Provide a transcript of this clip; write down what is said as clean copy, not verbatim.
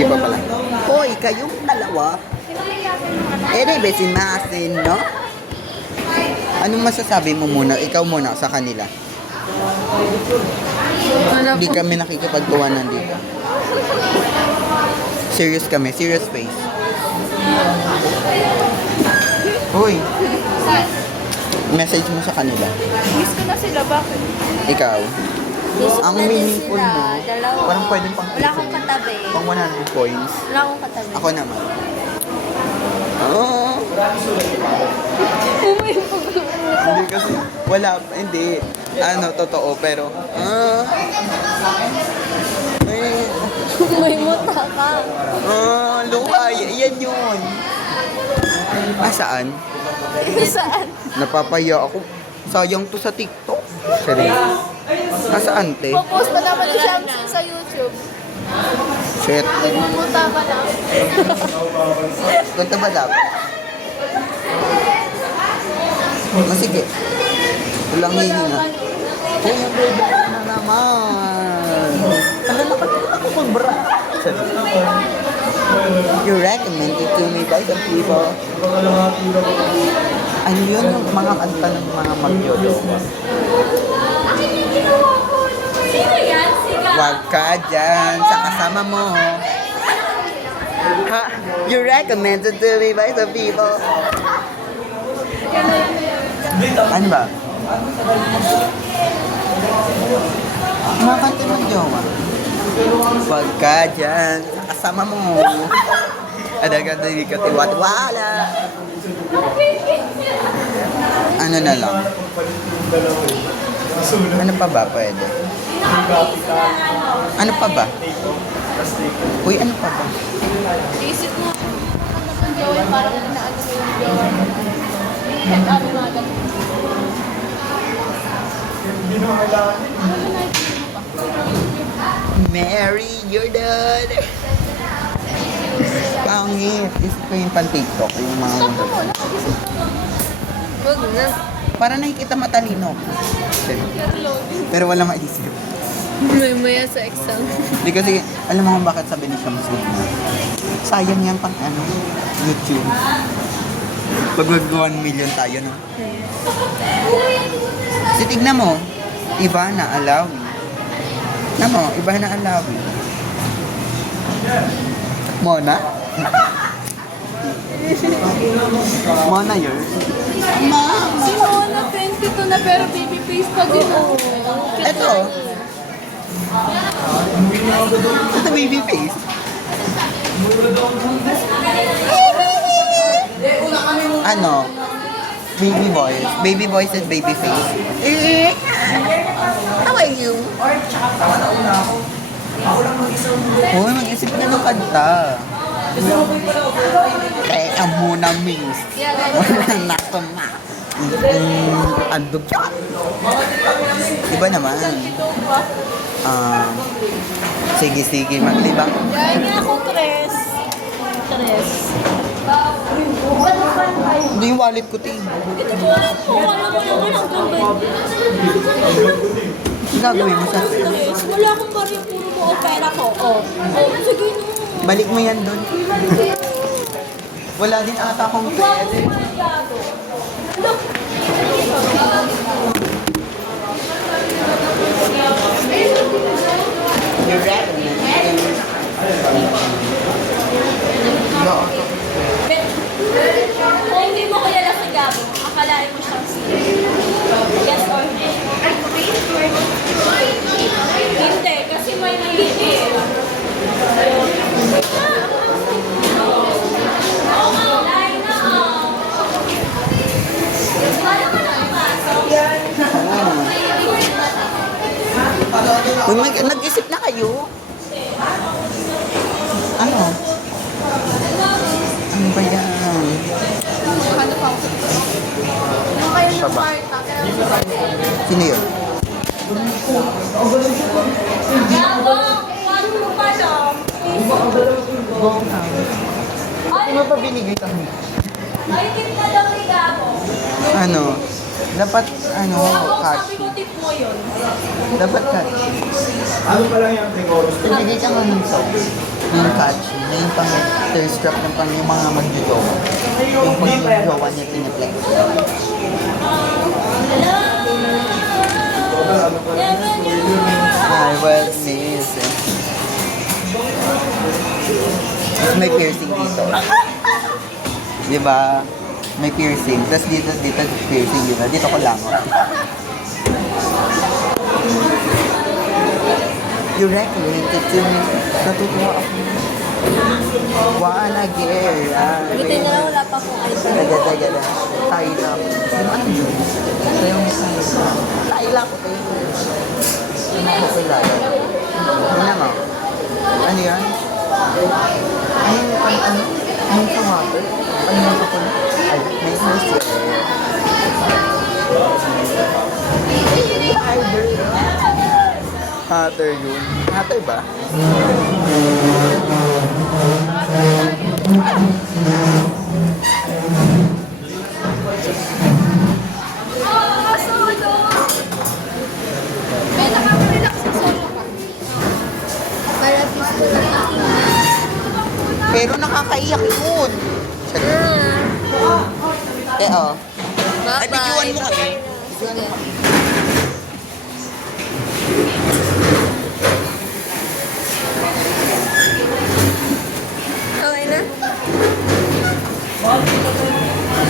Hindi pa pala. Hoy, kayong dalawa. Besimasin, no? Anong masasabi mo muna? Ikaw muna sa kanila. Hindi kami nakikipagtuwanan dito. Serious kami. Serious face. Hoy. Message mo sa kanila. Miss ko na sila, bakit? Ikaw. Ang meaningful mo, Dalawa. parang pwedeng pang Wala akong katabi. pang 100 points. Wala akong katabi. Ako naman. Oh. Hindi kasi, wala, hindi. Ano, totoo, pero, May muta ka. lukay, yan yun. Saan? Saan? Napapaya ako. Sayang to sa TikTok. Seryoso. Saan, te? Popost pa naman ni Shamsin sa YouTube. Shit. Nagmumuta ka lang. Kunta ba dapat? Sige. Walang hihinga. Kaya baby na naman. Ano na ako mag-bra? You recommended to me by some people. Ano yun yung mga kanta ng mga magyoyoga? Sino yan? Siga? Huwag ka dyan sa kasama mo. Ha? You recommended to me by some people. Ano ba? Mga kanta ng jowa. Huwag ka dyan sa kasama mo. Adagan na hindi ka tiwat-wala. Ano na lang? Ano pa ba pwede? Ano pa ba? Uy, ano pa ba? Isip mo, kanta ng Joey, parang inaano mo yung Joey. Kahit ano nga ganun. Mary, you're done. Pangit. Isip ko yung pan-TikTok. Yung mga... Huwag na. Para nakikita matalino. Pero wala maisip. Maya sa exam. Hindi kasi, alam mo kung bakit sabi ni Shamsin na sayang yan pang ano, YouTube. Pag mag 1 million tayo, no? Kasi tignan mo, Ivana Alawi. Tignan mo, Ivana Alawi. Mona? Mona yun? Si Mona, 22 na pero baby face pa din. Eto. Ito baby face. Ano? Baby voice. Baby voice and baby face. How are you? Uy, mag-isip ka ng kanta. Teka muna, miss. Nato na. Andog ka. Iba naman. Sige, maglibang. Kaya niya ako, Tres. Hindi yung wallet ko, ting. Ito ko alam mo. Alam mo naman ang gambay. Gagawin mo sa... Tres, wala akong barya. Puro mo ang pera ko. Sige no. Balik mo yan doon. Wala din ata akong pwede. You're right. No. Kung hindi mo kilala si Gabo, akalain mo siyang si yes or no? Hindi, kasi may hindi. Uy, nag-isip na kayo? Ano? Ano ba yan? Ano pa? Ano kayo ng Marta? Sino yun? Gabo, paano mo pa siya? Ano pa binigay kami? Ay, kita daw ni Gabo. Ano? Dapat, ano, Ako, cash. sabi ko tip mo yun. Dapat catchy. Ano pa lang yung Trigoros? Pinagay ka nga ng song. Yung catchy. Na yung pang thirst trap ng pang yung mga magjojowa. Yung pag yung jowa niya pinaplex. I was missing. Tapos may piercing dito. Di ba? May piercing. Tapos dito piercing, di ba? Dito ko lang. Oh. You recommended to me. Natutuwa ako. Wanna get Buti na lang wala pa akong eyebrow. Gada. Tayo lang. Yung ano yun? Ito yung tayo lang ko tayo. Ano ko kilala? Ano mo? Ano yan? Ano yung tomato? Ano yung tomato? Ay, may sister. Hatter yun. Hatter ba? Solo! May nakaka-relax sa solo ka. Para gusto na Pero nakakaiyak yun. Eh, oh. Bye-bye. Ay, bigyan mo kami. Sige.